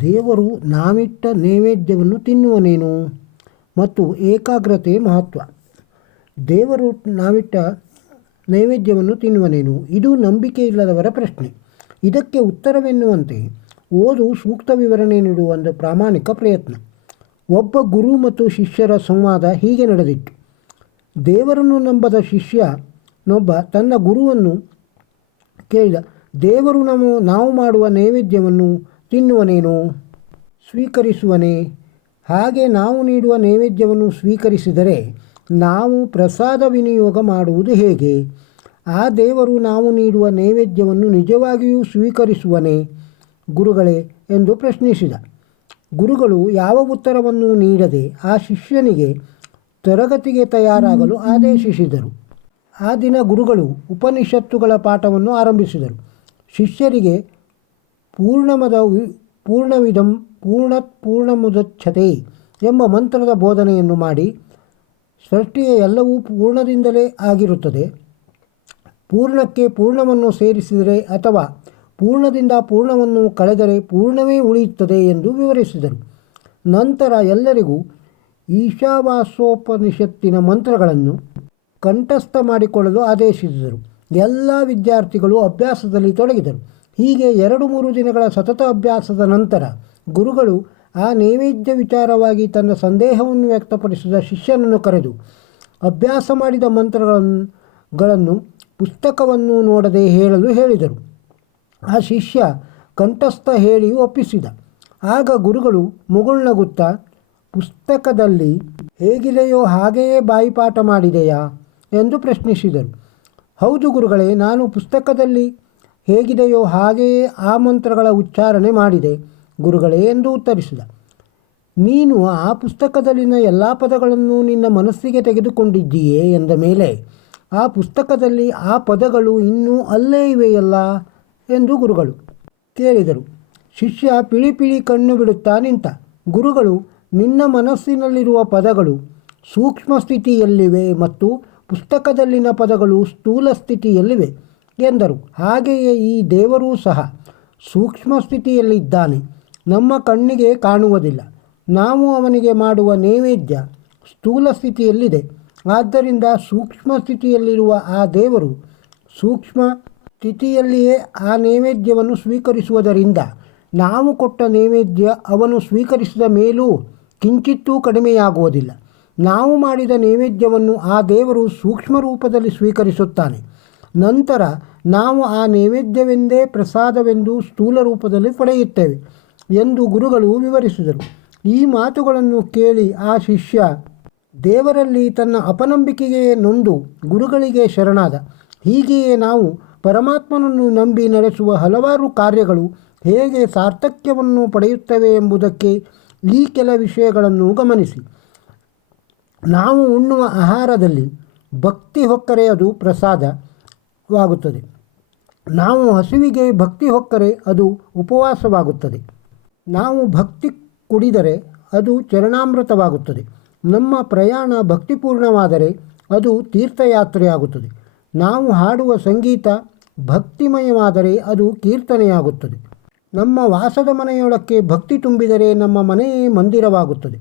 ದೇವರು ನಾವಿಟ್ಟ ನೈವೇದ್ಯವನ್ನು ತಿನ್ನುವನೇನು? ಮತ್ತು ಏಕಾಗ್ರತೆ ಮಹತ್ವ. ದೇವರು ನಾವಿಟ್ಟ ನೈವೇದ್ಯವನ್ನು ತಿನ್ನುವನೇನು? ಇದು ನಂಬಿಕೆ ಇಲ್ಲದವರ ಪ್ರಶ್ನೆ. ಇದಕ್ಕೆ ಉತ್ತರವೆನ್ನುವಂತೆ, ಓದು ಸೂಕ್ತ ವಿವರಣೆ ನೀಡುವ ಒಂದು ಪ್ರಾಮಾಣಿಕ ಪ್ರಯತ್ನ. ಒಬ್ಬ ಗುರು ಮತ್ತು ಶಿಷ್ಯರ ಸಂವಾದ ಹೀಗೆ ನಡೆದಿತ್ತು. ದೇವರನ್ನು ನಂಬದ ಶಿಷ್ಯನೊಬ್ಬ ತನ್ನ ಗುರುವನ್ನು ಕೇಳಿದ, ದೇವರು ನಮ್ಮ, ನಾವು ಮಾಡುವ ನೈವೇದ್ಯವನ್ನು ತಿನ್ನುವನೇನು ಸ್ವೀಕರಿಸುವನೇ. ಹಾಗೆ ನಾವು ನೀಡುವ ನೈವೇದ್ಯವನ್ನು ಸ್ವೀಕರಿಸಿದರೆ ನಾವು ಪ್ರಸಾದ ವಿನಿಯೋಗ ಮಾಡುವುದು ಹೇಗೆ? ಆ ದೇವರು ನಾವು ನೀಡುವ ನೈವೇದ್ಯವನ್ನು ನಿಜವಾಗಿಯೂ ಸ್ವೀಕರಿಸುವನೇ? ಗುರುಗಳೇ ಎಂದು ಪ್ರಶ್ನಿಸಿದ. ಗುರುಗಳು ಯಾವ ಉತ್ತರವನ್ನು ನೀಡದೆ ಆ ಶಿಷ್ಯನಿಗೆ ತರಗತಿಗೆ ತಯಾರಾಗಲು ಆದೇಶಿಸಿದರು. ಆ ದಿನ ಗುರುಗಳು ಉಪನಿಷತ್ತುಗಳ ಪಾಠವನ್ನು ಆರಂಭಿಸಿದರು. ಶಿಷ್ಯರಿಗೆ ಪೂರ್ಣಮದ, ಪೂರ್ಣವಿದಂ ಪೂರ್ಣತ್ ಪೂರ್ಣಮುದಚ್ಛತೆ ಎಂಬ ಮಂತ್ರದ ಬೋಧನೆಯನ್ನು ಮಾಡಿ ಸೃಷ್ಟಿಯ ಎಲ್ಲವೂ ಪೂರ್ಣದಿಂದಲೇ ಆಗಿರುತ್ತದೆ. ಪೂರ್ಣಕ್ಕೆ ಪೂರ್ಣವನ್ನು ಸೇರಿಸಿದರೆ ಅಥವಾ ಪೂರ್ಣದಿಂದ ಪೂರ್ಣವನ್ನು ಕಳೆದರೆ ಪೂರ್ಣವೇ ಉಳಿಯುತ್ತದೆ ಎಂದು ವಿವರಿಸಿದರು. ನಂತರ ಎಲ್ಲರಿಗೂ ಈಶಾವಾಸೋಪನಿಷತ್ತಿನ ಮಂತ್ರಗಳನ್ನು ಕಂಠಸ್ಥ ಮಾಡಿಕೊಳ್ಳಲು ಆದೇಶಿಸಿದರು. ಎಲ್ಲ ವಿದ್ಯಾರ್ಥಿಗಳು ಅಭ್ಯಾಸದಲ್ಲಿ ತೊಡಗಿದರು. ಹೀಗೆ ಎರಡು ಮೂರು ದಿನಗಳ ಸತತ ಅಭ್ಯಾಸದ ನಂತರ ಗುರುಗಳು ಆ ನೈವೇದ್ಯ ವಿಚಾರವಾಗಿ ತನ್ನ ಸಂದೇಹವನ್ನು ವ್ಯಕ್ತಪಡಿಸಿದ ಶಿಷ್ಯನನ್ನು ಕರೆದು ಅಭ್ಯಾಸ ಮಾಡಿದ ಮಂತ್ರಗಳನ್ನು ಗಳನ್ನು ಪುಸ್ತಕವನ್ನು ನೋಡದೆ ಹೇಳಲು ಹೇಳಿದರು. ಆ ಶಿಷ್ಯ ಕಂಠಸ್ಥ ಹೇಳಿ ಒಪ್ಪಿಸಿದ. ಆಗ ಗುರುಗಳು ಮುಗುಳ್ನಗುತ್ತಾ ಪುಸ್ತಕದಲ್ಲಿ ಹೇಗಿದೆಯೋ ಹಾಗೆಯೇ ಬಾಯಿಪಾಠ ಮಾಡಿದೆಯಾ? ಎಂದು ಪ್ರಶ್ನಿಸಿದರು. ಹೌದು ಗುರುಗಳೇ, ನಾನು ಪುಸ್ತಕದಲ್ಲಿ ಹೇಗಿದೆಯೋ ಹಾಗೆಯೇ ಆ ಮಂತ್ರಗಳ ಉಚ್ಚಾರಣೆ ಮಾಡಿದೆ. ಗುರುಗಳೇ ಎಂದು ಉತ್ತರಿಸಿದ. ನೀನು ಆ ಪುಸ್ತಕದಲ್ಲಿನ ಎಲ್ಲ ಪದಗಳನ್ನು ನಿನ್ನ ಮನಸ್ಸಿಗೆ ತೆಗೆದುಕೊಂಡಿದ್ದೀಯೇ ಎಂದ ಮೇಲೆ, ಆ ಪುಸ್ತಕದಲ್ಲಿ ಆ ಪದಗಳು ಇನ್ನೂ ಅಲ್ಲೇ ಇವೆಯಲ್ಲ ಎಂದು ಗುರುಗಳು ಕೇಳಿದರು. ಶಿಷ್ಯ ಪಿಳಿ ಪಿಳಿ ಕಣ್ಣು ಬಿಡುತ್ತಾ ನಿಂತ, ಗುರುಗಳು, ನಿನ್ನ ಮನಸ್ಸಿನಲ್ಲಿರುವ ಪದಗಳು ಸೂಕ್ಷ್ಮ ಸ್ಥಿತಿಯಲ್ಲಿವೆ ಮತ್ತು ಪುಸ್ತಕದಲ್ಲಿನ ಪದಗಳು ಸ್ಥೂಲ ಸ್ಥಿತಿಯಲ್ಲಿವೆ. ಎಂದರು. ಹಾಗೆಯೇ ಈ ದೇವರೂ ಸಹ ಸೂಕ್ಷ್ಮ ಸ್ಥಿತಿಯಲ್ಲಿದ್ದಾನೆ. ನಮ್ಮ ಕಣ್ಣಿಗೆ ಕಾಣುವುದಿಲ್ಲ. ನಾವು ಅವನಿಗೆ ಮಾಡುವ ನೈವೇದ್ಯ ಸ್ಥೂಲ ಸ್ಥಿತಿಯಲ್ಲಿದೆ. ಆದ್ದರಿಂದ ಸೂಕ್ಷ್ಮ ಸ್ಥಿತಿಯಲ್ಲಿರುವ ಆ ದೇವರು ಸೂಕ್ಷ್ಮ ಸ್ಥಿತಿಯಲ್ಲಿಯೇ ಆ ನೈವೇದ್ಯವನ್ನು ಸ್ವೀಕರಿಸುವುದರಿಂದ ನಾವು ಕೊಟ್ಟ ನೈವೇದ್ಯ ಅವನು ಸ್ವೀಕರಿಸಿದ ಮೇಲೂ ಕಿಂಚಿತ್ತೂ ಕಡಿಮೆಯಾಗುವುದಿಲ್ಲ. ನಾವು ಮಾಡಿದ ನೈವೇದ್ಯವನ್ನು ಆ ದೇವರು ಸೂಕ್ಷ್ಮ ರೂಪದಲ್ಲಿ ಸ್ವೀಕರಿಸುತ್ತಾನೆ. ನಂತರ ನಾವು ಆ ನೈವೇದ್ಯವೆಂದೇ ಪ್ರಸಾದವೆಂದು ಸ್ಥೂಲ ರೂಪದಲ್ಲಿ ಪಡೆಯುತ್ತೇವೆ ಎಂದು ಗುರುಗಳು ವಿವರಿಸಿದರು. ಈ ಮಾತುಗಳನ್ನು ಕೇಳಿ ಆ ಶಿಷ್ಯ, ದೇವರಲ್ಲಿ ತನ್ನ ಅಪನಂಬಿಕೆಗೆ ನೊಂದು ಗುರುಗಳಿಗೆ ಶರಣಾದ. ಹೀಗೆಯೇ ನಾವು ಪರಮಾತ್ಮನನ್ನು ನಂಬಿ ನಡೆಸುವ ಹಲವಾರು ಕಾರ್ಯಗಳು ಹೇಗೆ ಸಾರ್ಥಕ್ಯವನ್ನು ಪಡೆಯುತ್ತವೆ ಎಂಬುದಕ್ಕೆ ಈ ಕೆಲ ವಿಷಯಗಳನ್ನು ಗಮನಿಸಿ. ನಾವು ಉಣ್ಣುವ ಆಹಾರದಲ್ಲಿ ಭಕ್ತಿ ಹೊಕ್ಕರೆ ಅದು ಪ್ರಸಾದವಾಗುತ್ತದೆ ನಾವು ಹಸುವಿಗೆ ಭಕ್ತಿ ಹೊಕ್ಕರೆ ಅದು ಉಪವಾಸವಾಗುತ್ತದೆ. ನಾವು ಭಕ್ತಿ ಕುಡಿದರೆ ಅದು ಚರಣಾಮೃತವಾಗುತ್ತದೆ. ನಮ್ಮ ಪ್ರಯಾಣ ಭಕ್ತಿಪೂರ್ಣವಾದರೆ ಅದು ತೀರ್ಥಯಾತ್ರೆಯಾಗುತ್ತದೆ. ನಾವು ಹಾಡುವ ಸಂಗೀತ ಭಕ್ತಿಮಯವಾದರೆ ಅದು ಕೀರ್ತನೆಯಾಗುತ್ತದೆ. ನಮ್ಮ ವಾಸದ ಮನೆಯೊಳಕ್ಕೆ ಭಕ್ತಿ ತುಂಬಿದರೆ ನಮ್ಮ ಮನೆಯೇ ಮಂದಿರವಾಗುತ್ತದೆ.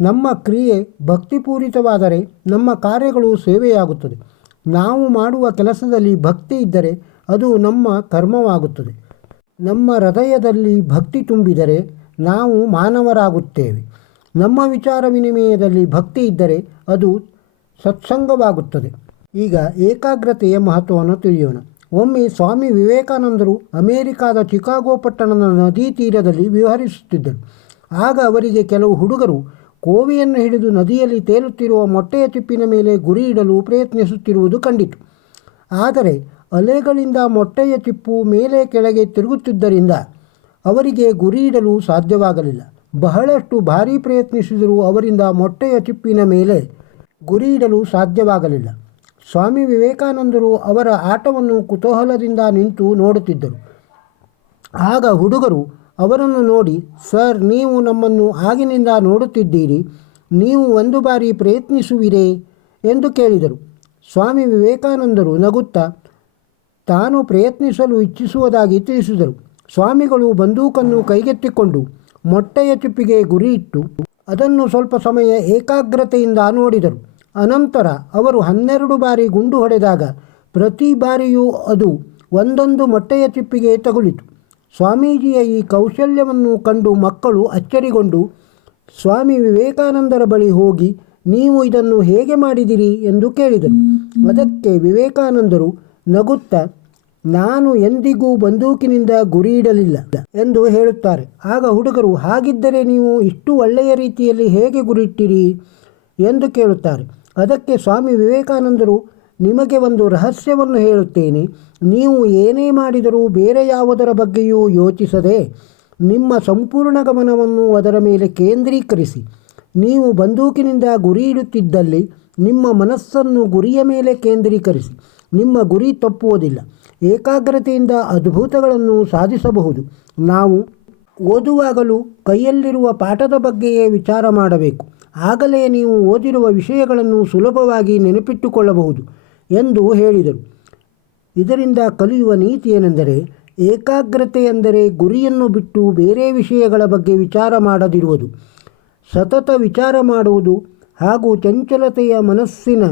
ನಮ್ಮ ಕ್ರಿಯೆ ಭಕ್ತಿಪೂರಿತವಾದರೆ ನಮ್ಮ ಕಾರ್ಯಗಳು ಸೇವೆಯಾಗುತ್ತದೆ. ನಾವು ಮಾಡುವ ಕೆಲಸದಲ್ಲಿ ಭಕ್ತಿ ಇದ್ದರೆ ಅದು ನಮ್ಮ ಕರ್ಮವಾಗುತ್ತದೆ. ನಮ್ಮ ಹೃದಯದಲ್ಲಿ ಭಕ್ತಿ ತುಂಬಿದರೆ ನಾವು ಮಾನವರಾಗುತ್ತೇವೆ. ನಮ್ಮ ವಿಚಾರ ವಿನಿಮಯದಲ್ಲಿ ಭಕ್ತಿ ಇದ್ದರೆ ಅದು ಸತ್ಸಂಗವಾಗುತ್ತದೆ. ಈಗ ಏಕಾಗ್ರತೆಯ ಮಹತ್ವವನ್ನು ತಿಳಿಯೋಣ. ಒಮ್ಮೆ ಸ್ವಾಮಿ ವಿವೇಕಾನಂದರು ಅಮೇರಿಕಾದ ಚಿಕಾಗೋ ಪಟ್ಟಣದ ನದಿ ತೀರದಲ್ಲಿ ವಿಹರಿಸುತ್ತಿದ್ದರು. ಆಗ ಅವರಿಗೆ ಕೆಲವು ಹುಡುಗರು ಕೋವಿಯನ್ನು ಹಿಡಿದು ನದಿಯಲ್ಲಿ ತೇಲುತ್ತಿರುವ ಮೊಟ್ಟೆಯ ಚಿಪ್ಪಿನ ಮೇಲೆ ಗುರಿ ಇಡಲು ಪ್ರಯತ್ನಿಸುತ್ತಿರುವುದು ಕಂಡಿತು. ಆದರೆ ಅಲೆಗಳಿಂದ ಮೊಟ್ಟೆಯ ಚಿಪ್ಪು ಮೇಲೆ ಕೆಳಗೆ ತಿರುಗುತ್ತಿದ್ದರಿಂದ ಅವರಿಗೆ ಗುರಿ ಸಾಧ್ಯವಾಗಲಿಲ್ಲ. ಬಹಳಷ್ಟು ಭಾರಿ ಪ್ರಯತ್ನಿಸಿದರೂ ಅವರಿಂದ ಮೊಟ್ಟೆಯ ಚಿಪ್ಪಿನ ಮೇಲೆ ಗುರಿ ಸಾಧ್ಯವಾಗಲಿಲ್ಲ. ಸ್ವಾಮಿ ವಿವೇಕಾನಂದರು ಅವರ ಆಟವನ್ನು ಕುತೂಹಲದಿಂದ ನಿಂತು ನೋಡುತ್ತಿದ್ದರು. ಆಗ ಹುಡುಗರು ಅವರನ್ನು ನೋಡಿ, ಸರ್, ನೀವು ನಮ್ಮನ್ನು ಆಗಿನಿಂದ ನೋಡುತ್ತಿದ್ದೀರಿ, ನೀವು ಒಂದು ಬಾರಿ ಪ್ರಯತ್ನಿಸುವಿರೇ? ಎಂದು ಕೇಳಿದರು. ಸ್ವಾಮಿ ವಿವೇಕಾನಂದರು ನಗುತ್ತಾ, ತಾನು ಪ್ರಯತ್ನಿಸಲು ಇಚ್ಛಿಸುವುದಾಗಿ ತಿಳಿಸಿದರು. ಸ್ವಾಮಿಗಳು ಬಂದೂಕನ್ನು ಕೈಗೆತ್ತಿಕೊಂಡು ಮೊಟ್ಟೆಯ ಚಿಪ್ಪಿಗೆ ಗುರಿಯಿಟ್ಟು ಅದನ್ನು ಸ್ವಲ್ಪ ಸಮಯ ಏಕಾಗ್ರತೆಯಿಂದ ನೋಡಿದರು. ಅನಂತರ ಅವರು ಹನ್ನೆರಡು ಬಾರಿ ಗುಂಡು ಹೊಡೆದಾಗ ಪ್ರತಿ ಬಾರಿಯೂ ಅದು ಒಂದೊಂದು ಮೊಟ್ಟೆಯ ಚಿಪ್ಪಿಗೆ ತಗುಲಿತು. ಸ್ವಾಮೀಜಿಯ ಈ ಕೌಶಲ್ಯವನ್ನು ಕಂಡು ಮಕ್ಕಳು ಅಚ್ಚರಿಗೊಂಡು, ಸ್ವಾಮಿ ವಿವೇಕಾನಂದರ ಬಳಿ ಹೋಗಿ ನೀವು ಇದನ್ನು ಹೇಗೆ ಮಾಡಿದಿರಿ? ಎಂದು ಕೇಳಿದರು. ಅದಕ್ಕೆ ವಿವೇಕಾನಂದರು, ನಗುತ್ತಾ, ನಾನು ಎಂದಿಗೂ ಬಂದೂಕಿನಿಂದ ಗುರಿ ಇಡಲಿಲ್ಲ ಎಂದು ಹೇಳುತ್ತಾರೆ. ಆಗ ಹುಡುಗರು, ಹಾಗಿದ್ದರೆ ನೀವು ಇಷ್ಟು ಒಳ್ಳೆಯ ರೀತಿಯಲ್ಲಿ ಹೇಗೆ ಗುರಿಯಿಟ್ಟಿರಿ? ಎಂದು ಕೇಳುತ್ತಾರೆ. ಅದಕ್ಕೆ ಸ್ವಾಮಿ ವಿವೇಕಾನಂದರು ನಿಮಗೆ ಒಂದು ರಹಸ್ಯವನ್ನು ಹೇಳುತ್ತೇನೆ. ನೀವು ಏನೇ ಮಾಡಿದರೂ ಬೇರೆ ಯಾವುದರ ಬಗ್ಗೆಯೂ ಯೋಚಿಸದೆ ನಿಮ್ಮ ಸಂಪೂರ್ಣ ಗಮನವನ್ನು ಅದರ ಮೇಲೆ ಕೇಂದ್ರೀಕರಿಸಿ. ನೀವು ಬಂದೂಕಿನಿಂದ ಗುರಿ ಇಡುತ್ತಿದ್ದಲ್ಲಿ ನಿಮ್ಮ ಮನಸ್ಸನ್ನು ಗುರಿಯ ಮೇಲೆ ಕೇಂದ್ರೀಕರಿಸಿ. ನಿಮ್ಮ ಗುರಿ ತಪ್ಪುವುದಿಲ್ಲ. ಏಕಾಗ್ರತೆಯಿಂದ ಅದ್ಭುತಗಳನ್ನು ಸಾಧಿಸಬಹುದು. ನಾವು ಓದುವಾಗಲೂ ಕೈಯಲ್ಲಿರುವ ಪಾಠದ ಬಗ್ಗೆಯೇ ವಿಚಾರ ಮಾಡಬೇಕು. ಆಗಲೇ ನೀವು ಓದಿರುವ ವಿಷಯಗಳನ್ನು ಸುಲಭವಾಗಿ ನೆನಪಿಟ್ಟುಕೊಳ್ಳಬಹುದು. ಎಂದು ಹೇಳಿದರು. ಇದರಿಂದ ಕಲಿಯುವ ನೀತಿ ಏನೆಂದರೆ, ಏಕಾಗ್ರತೆ ಎಂದರೆ ಗುರಿಯನ್ನು ಬಿಟ್ಟು ಬೇರೆ ವಿಷಯಗಳ ಬಗ್ಗೆ ವಿಚಾರ ಮಾಡದಿರುವುದು. ಸತತ ವಿಚಾರ ಮಾಡುವುದು ಹಾಗೂ ಚಂಚಲತೆಯ ಮನಸ್ಸಿನ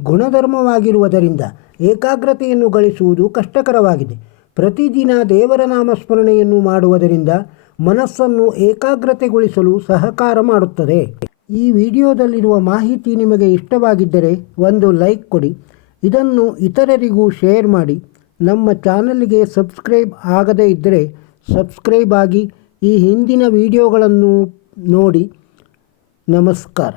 ಗುಣಧರ್ಮವಾಗಿರುವುದರಿಂದ ಏಕಾಗ್ರತೆಯನ್ನು ಗಳಿಸುವುದು ಕಷ್ಟಕರವಾಗಿದೆ. ಪ್ರತಿದಿನ ದೇವರ ನಾಮಸ್ಮರಣೆಯನ್ನು ಮಾಡುವುದರಿಂದ ಮನಸ್ಸನ್ನು ಏಕಾಗ್ರತೆಗೊಳಿಸಲು ಸಹಕಾರ ಮಾಡುತ್ತದೆ. ಈ ವಿಡಿಯೋದಲ್ಲಿರುವ ಮಾಹಿತಿ ನಿಮಗೆ ಇಷ್ಟವಾಗಿದ್ದರೆ ಒಂದು ಲೈಕ್ ಕೊಡಿ. ಇದನ್ನು ಇತರರಿಗೂ ಶೇರ್ ಮಾಡಿ. ನಮ್ಮ ಚಾನಲ್ಗೆ ಸಬ್ಸ್ಕ್ರೈಬ್ ಆಗದೇ ಇದ್ದರೆ ಸಬ್ಸ್ಕ್ರೈಬ್ ಆಗಿ ಈ ಹಿಂದಿನ ವಿಡಿಯೋಗಳನ್ನು ನೋಡಿ. ನಮಸ್ಕಾರ.